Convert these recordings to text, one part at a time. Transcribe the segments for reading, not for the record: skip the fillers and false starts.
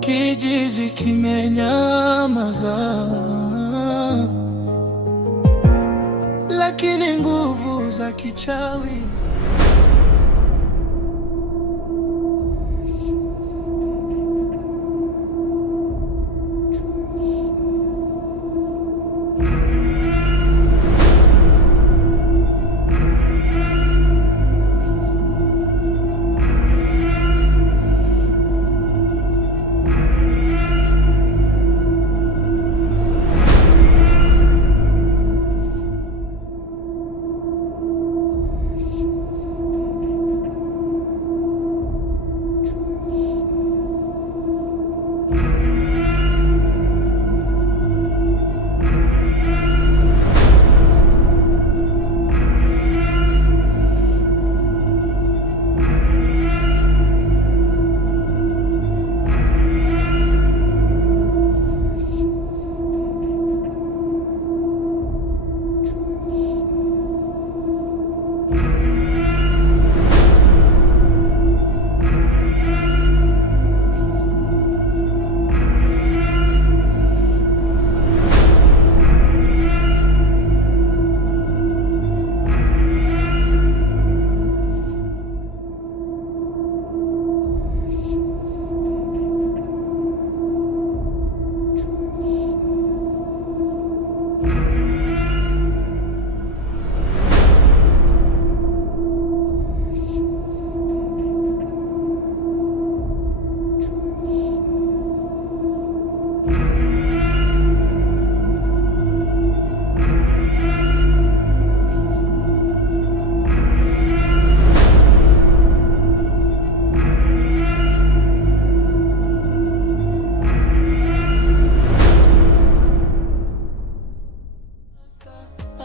Kijiji kimenyamaza, lakini nguvu za kichawi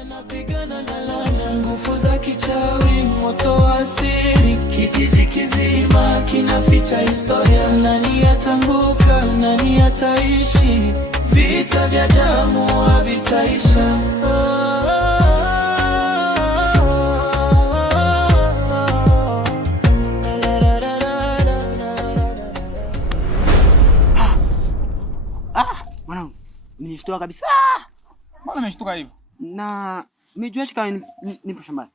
anapigana na laana, nguvu za kichawi, moto wa siri. Kijiji kizima kinaficha historia. Nani atanguka, nani ataishi? Vita vya damu havitaisha. Mwanangu, nimeshtuka kabisa. Mbona umeshtuka hivyo? Na nimejuaje kama nipo shambani?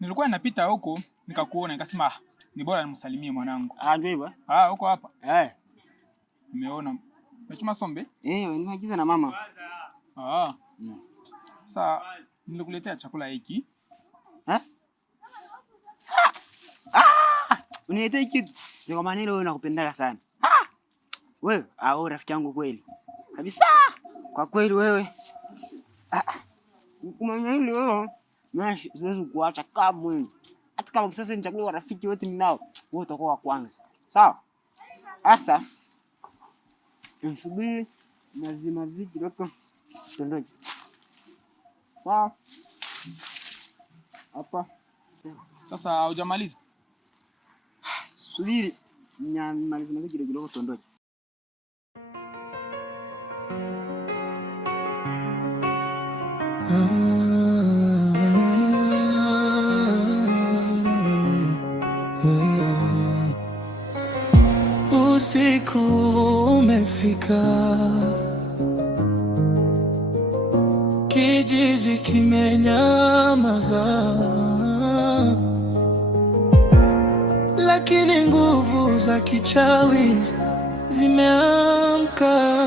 Nilikuwa ninapita huko nikakuona nikasema ni bora nimsalimie mwanangu. Ndio hivyo. Huko hapa. Nimeona. Umechuma sombe? Nimeagiza na mama. Sasa nilikuletea chakula hiki. Uniletea hiki. Kwa maana ile wewe unakupendaga sana. Wewe, rafiki yangu kweli. Kabisa. Kwa kweli wewe. Kumanya hili wewe. Mimi siwezi kuacha kamwe. Hata kama sasa nichagulie rafiki wote ninao, wewe utakuwa wa kwanza. Sawa? Asa. Nsubiri mazima ziki loko. Tondoje. Sawa. Hapa. Sasa hujamaliza? Subiri. Nyamaliza ziki loko tondoje. Usiku umefika, kijiji kimenyamaza, lakini nguvu za kichawi zimeamka.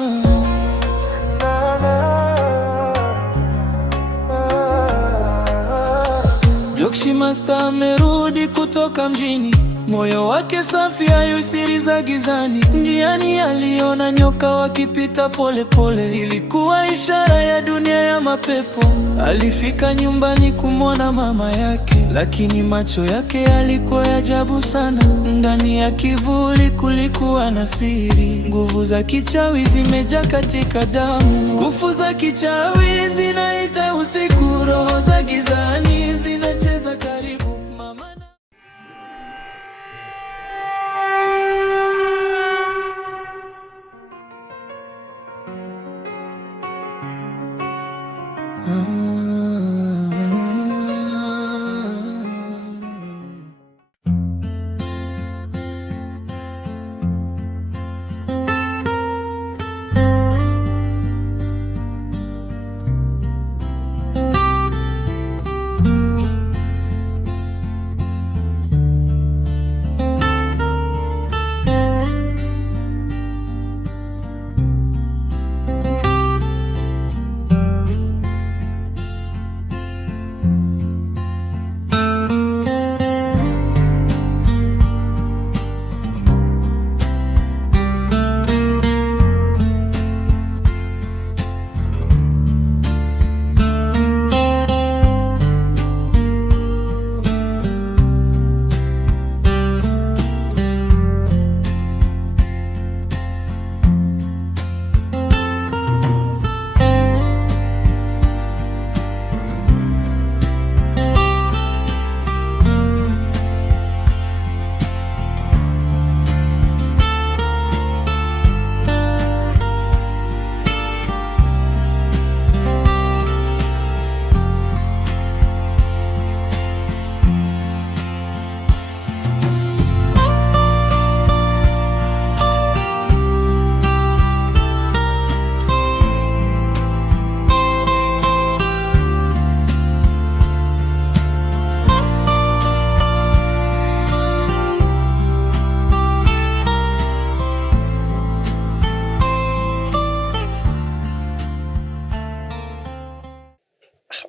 Moshi Master amerudi kutoka mjini, moyo wake safi, hayo siri za gizani. Njiani aliona nyoka wakipita polepole, ilikuwa ishara ya dunia ya mapepo. Alifika nyumbani kumwona mama yake, lakini macho yake yalikuwa ya ajabu sana. Ndani ya kivuli kulikuwa na siri, nguvu za kichawi zimejaa katika damu. Nguvu za kichawi zinaita usiku, roho za gizani zinacheza karibu.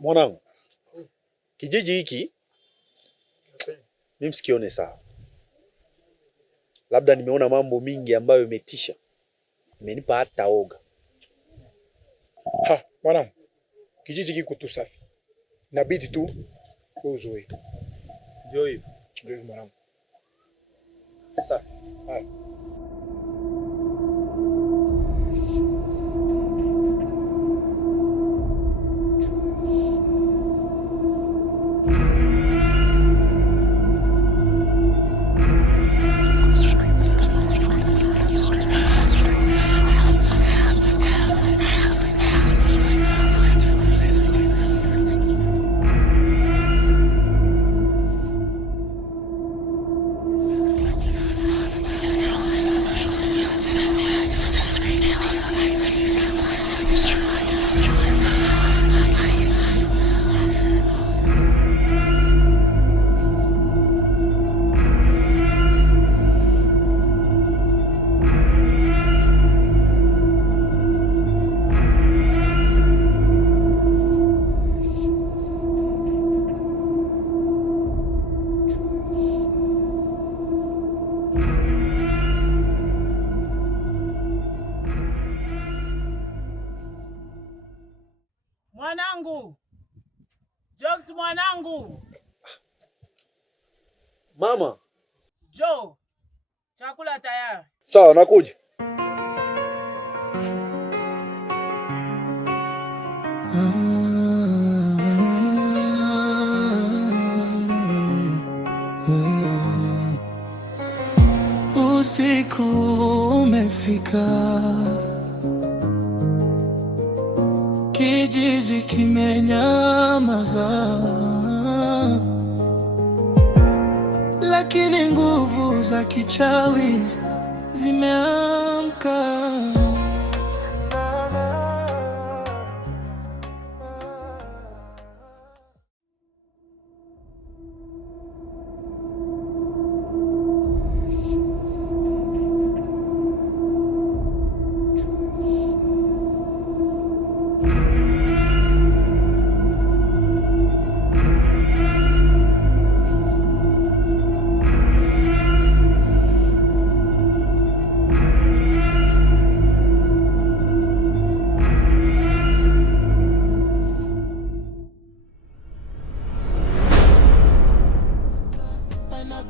Mwanangu, kijiji hiki mimi sikione sawa. Labda nimeona mambo mingi ambayo imetisha, imenipa hata oga. Mwanangu, kijiji kiko tu safi, inabidi tu uzoe. Ndio hivyo. Ndio hivyo mwanangu. Safi. Mwanangu! Jokes mwanangu! Mama. Jo, chakula tayari. Sawa, nakuja. Usiku umefika, kijiji kimenyamaza, lakini nguvu za kichawi zimeamka.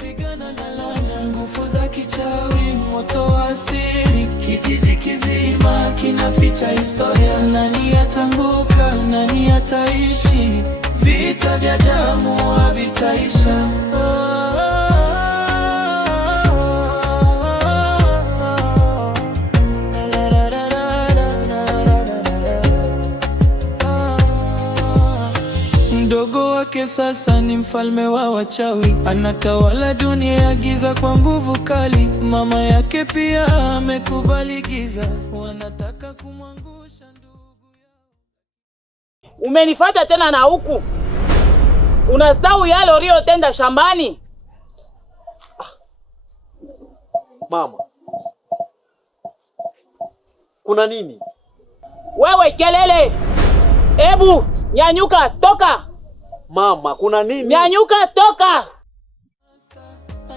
anapigana na laana, nguvu za kichawi, moto wa asili. Kijiji kizima kinaficha historia. Nani atanguka, nani ataishi? Vita vya damu havitaisha. Mdogo wake sasa ni mfalme wa wachawi, anatawala dunia ya giza kwa nguvu kali. Mama yake pia amekubali giza, wanataka kumwangusha ndugu yao. Umenifuata tena na huku unasahau yale uliyotenda shambani. Mama, kuna nini? Wewe kelele, ebu nyanyuka, toka. Mama, kuna nini? Nyanyuka, toka.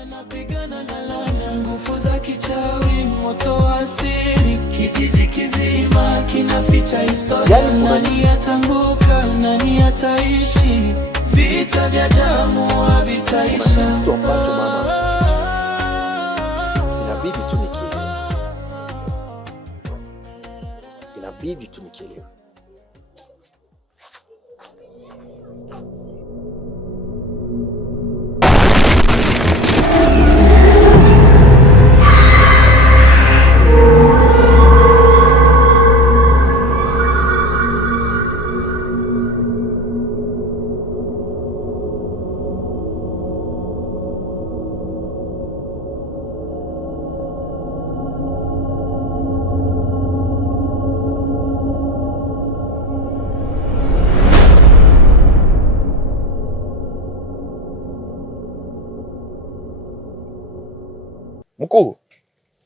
Anapigana na laana, nguvu za kichawi, moto wa asili. Kijiji kizima kinaficha historia. Nani atanguka, nani ataishi? Vita vya damu havitaisha. Kitu ambacho mama inabidi tu nikielewe. Inabidi tu nikielewe. Mkuu,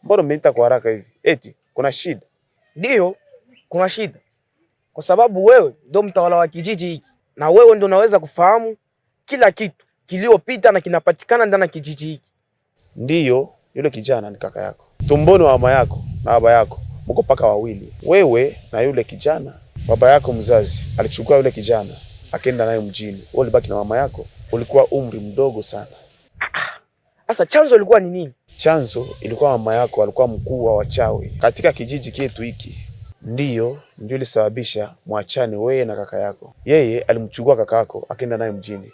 mbona umeita kwa haraka hivi? Eti kuna shida? Ndio, kuna shida. Kwa sababu wewe ndio mtawala wa kijiji hiki na wewe ndio unaweza kufahamu kila kitu kiliopita na kinapatikana ndani ya kijiji hiki. Ndiyo, yule kijana ni kaka yako. Tumboni wa mama yako na baba yako mko paka wawili. Wewe na yule kijana, baba yako mzazi alichukua yule kijana akaenda naye mjini. Wewe ulibaki na mama yako, ulikuwa umri mdogo sana. Sasa chanzo ilikuwa ni nini? Chanzo ilikuwa mama yako alikuwa mkuu wa wachawi katika kijiji chetu hiki. Ndio ilisababisha mwachane wewe na kaka yako. Yeye alimchukua kaka yako akaenda naye mjini.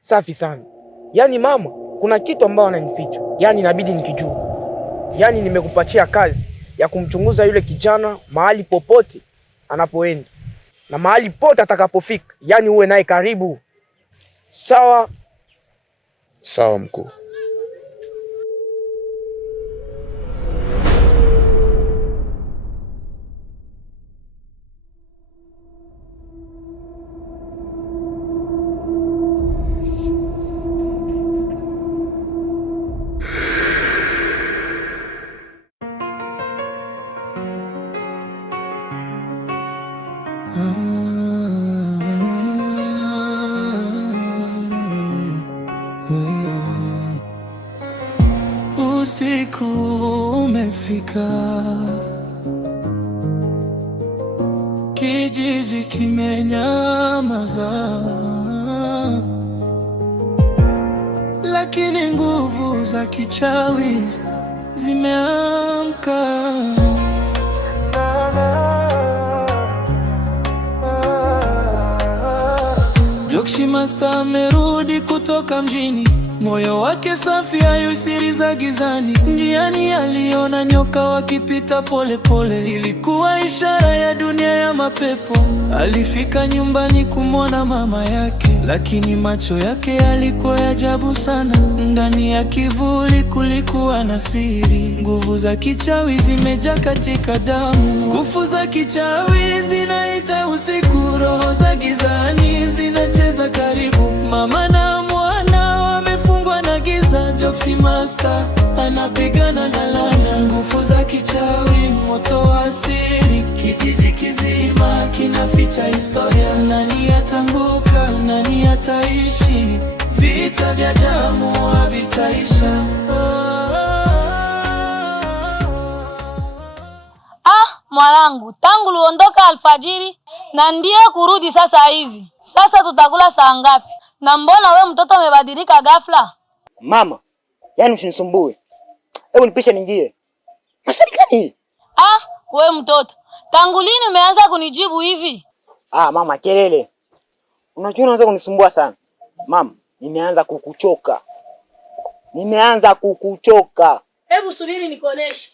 Safi sana. Yaani mama, kuna kitu ambao ananificha. Yaani inabidi nikijue. Yaani nimekupatia kazi ya kumchunguza yule kijana mahali popote anapoenda. Na mahali pote atakapofika. Yaani uwe naye karibu. Sawa? Sawa mkuu. Usiku umefika, kijiji kimenyamaza, lakini nguvu za kichawi zimeamka. Jokshi Master amerudi kutoka mjini, moyo wake safi, hayo siri za gizani. Njiani aliona nyoka wakipita pole pole, ilikuwa ishara ya dunia ya mapepo. Alifika nyumbani kumwona mama yake, lakini macho yake yalikuwa ya ajabu sana. Ndani ya kivuli kulikuwa na siri, nguvu za kichawi zimejaa katika damu. Nguvu za kichawi zinaita usiku, roho za gizani zinacheza karibu. Mama na mwana wamefungwa na giza. Jokshi Master anapigana na laana, nguvu za kichawi, moto wa asili. Kijiji kizima kinaficha historia. Nani atanguka, nani ataishi? Vita vya damu havitaisha. Mwanangu, tangu luondoka alfajiri na ndiye kurudi sasa hizi. Sasa tutakula saa ngapi? Na mbona we mtoto umebadilika ghafla? Mama, yaani usinisumbue. Hebu nipishe ningie. Maswali gani? We mtoto, tangu lini umeanza kunijibu hivi? Mama, kelele. Unajua unaanza kunisumbua sana. Mama, nimeanza kukuchoka. Hebu subiri nikuoneshe.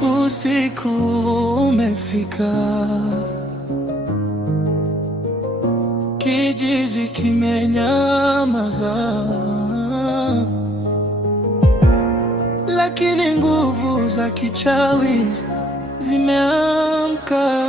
Usiku umefika, kijiji kimenyamaza, lakini nguvu za kichawi zimeamka.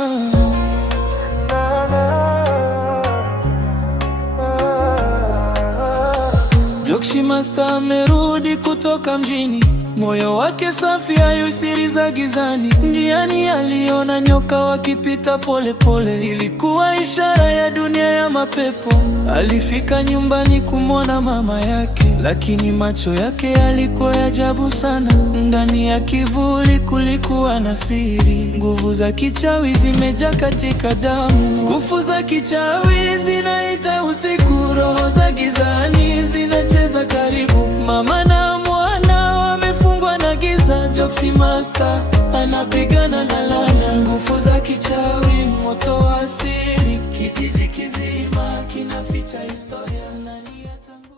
Jokshi Master amerudi kutoka mjini, moyo wake safi, hayo siri za gizani. Njiani aliona nyoka wakipita pole pole, ilikuwa ishara ya dunia ya mapepo. Alifika nyumbani kumwona mama yake, lakini macho yake yalikuwa ya ajabu sana. Ndani ya kivuli kulikuwa na siri, nguvu za kichawi zimejaa katika damu. Nguvu za kichawi zinaita usiku, roho za gizani zinacheza karibu. Mama na mwana wamefungwa na giza, Jokshi Master anapigana na laana. Nguvu za kichawi, moto wa siri, kijiji kizima kinaficha historia. Nani atangu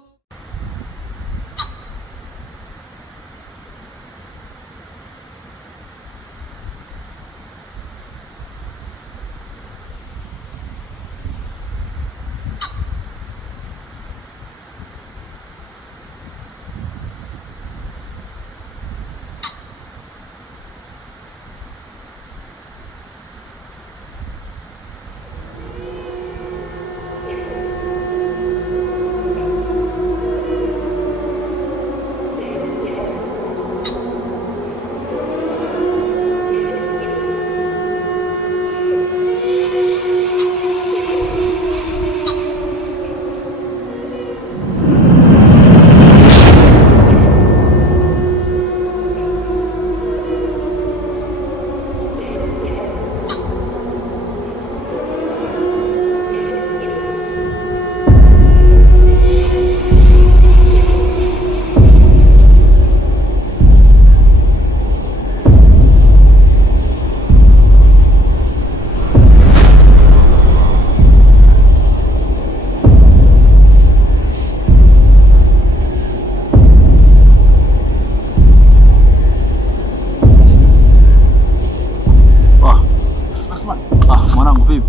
Mwanangu vipi?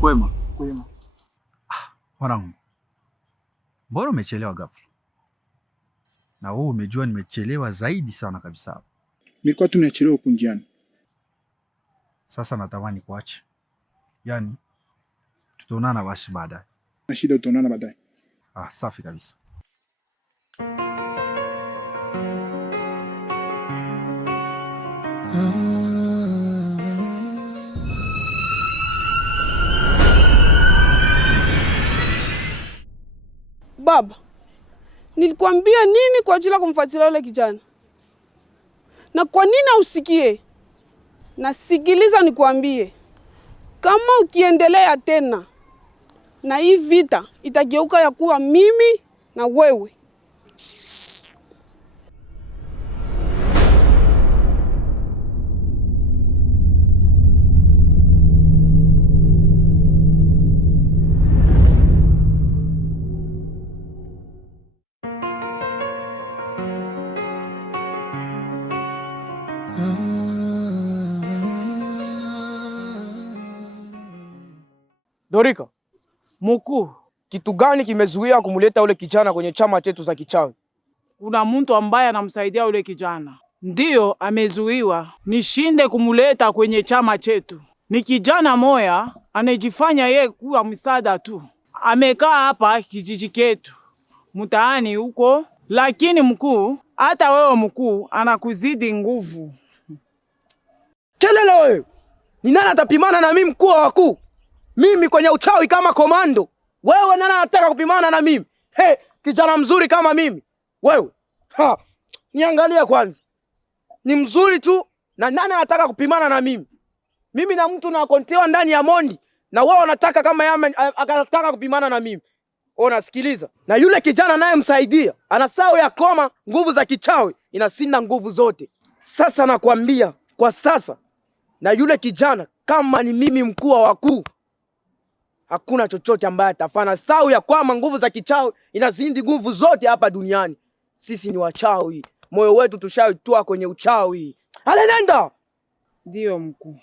Kwema. Mwanangu, mbona umechelewa ghafla? Na wewe umejua nimechelewa zaidi sana kabisa. Nilikuwa tu nimechelewa huko njiani. Sasa natamani kuacha. Yaani tutaonana basi baadaye. Na shida, tutaonana baadaye. Safi kabisa. Baba, nilikwambia nini kwa ajili ya kumfuatilia yule kijana? Na kwa nini usikie? Nasikiliza nikwambie. Kama ukiendelea tena na hii vita itageuka ya kuwa mimi na wewe. Dorika, mkuu, kitu gani kimezuia kumuleta ule kijana kwenye chama chetu za kichawi? Kuna mtu ambaye anamsaidia ule kijana. Ndiyo amezuiwa nishinde kumuleta kwenye chama chetu. Ni kijana moya anejifanya ye kuwa msaada tu. Amekaa hapa kijiji ketu mtaani huko, lakini mkuu, hata wewe mkuu anakuzidi nguvu. Kelele wewe! Ni nani atapimana na mimi mkuu wa wakuu? Mimi kwenye uchawi kama komando. Wewe nani anataka kupimana na mimi? He, kijana mzuri kama mimi. Wewe. Ha, niangalia kwanza. Ni mzuri tu na nani anataka kupimana na mimi? Mimi na mtu nakontewa ndani ya mondi na wewe unataka kama yeye akataka kupimana na mimi. Unasikiliza? Na yule kijana naye msaidia. Ana sawa ya koma, nguvu za kichawi, inasinda nguvu zote. Sasa nakwambia, kwa sasa na yule kijana kama ni mimi mkuu wa wakuu, hakuna chochote ambaye atafanya. Sawa ya kwamba nguvu za kichawi inazindi nguvu zote hapa duniani. Sisi ni wachawi. Moyo wetu tushaitoa kwenye uchawi. Ale nenda. Ndio mkuu.